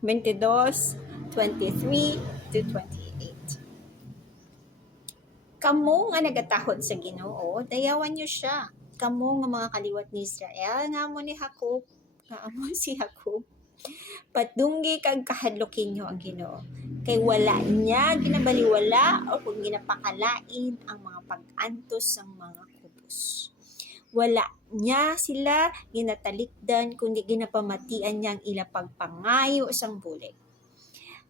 22:23-28. Kamo nga nagatahod sa Ginoo, dayawan niyo siya. Kamo nga mga kaliwat ni Israel, nga amo ni Jacob, nga amo si Jacob. Patunggi kag kahadlokin niyo ang Ginoo. Kay wala niya ginabaliwala o kung ginapakalain ang mga pag-antos sang mga kubos. Wala niya sila ginatalikdan kundi ginapamatian niya ang ila pagpangayo sang bulig.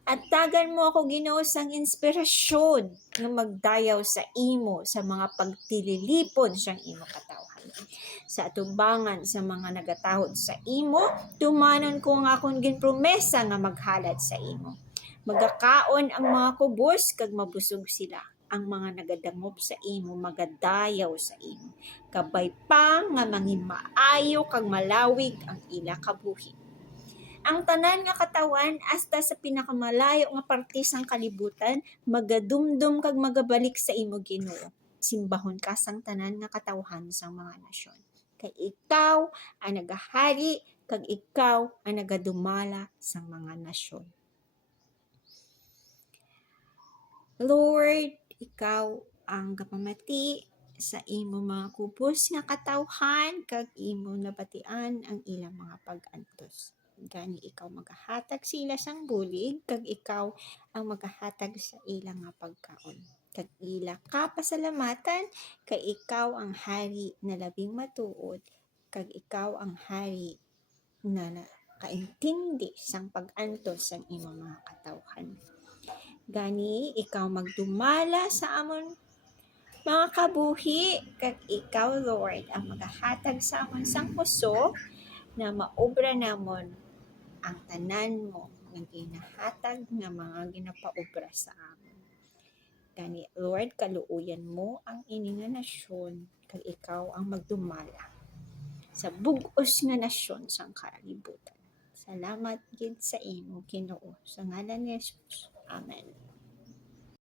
At tagan mo ako Ginoo sang inspirasyon nga magdayaw sa imo sa mga pagtililipon sang imo katawhan. Sa atubangan sa mga nagatahod sa imo, tumanon ko nga akong ginpromesa nga maghalad sa imo. Magakaon ang mga kubos kag mabusog sila. Ang mga nagadangop sa imo magadayaw sa imo. Kabay pa nga mangimaayo kag malawig ang ila kabuhi. Ang tanan nga katawan hasta sa pinakamalayo nga parte sang kalibutan magadumdum kag magabalik sa imo Ginoo. Simbahon ka sang tanan nga katawhan sang mga nasyon. Kay ikaw ang nagahari kag ikaw ang nagadumala sang mga nasyon. Lord, ikaw ang gapamati sa imo mga kubos nga katawhan kag imo nabatian ang ilang mga pag-antos. Gani ikaw magahatag sila sang bulig kag ikaw ang magahatag sa ilang nga pagkaon. Kag ila ka pasalamatan kay ikaw ang hari na labing matuod kag ikaw ang hari na kaintindi sang pag-antos sang imo mga katawhan. Gani ikaw magdumala sa amon mga kabuhi kag ikaw Lord ang magahatag sa amon sang puso na maobra namon ang tanan mo nga ginahatag nga mga ginapaobra sa amon. Gani Lord kaluoyan mo ang ini nga nasyon kag ikaw ang magdumala sa bug-os nga nasyon sang kalibutan. Salamat gid sa imo Ginoo sa ngalan ni Jesus. Amen.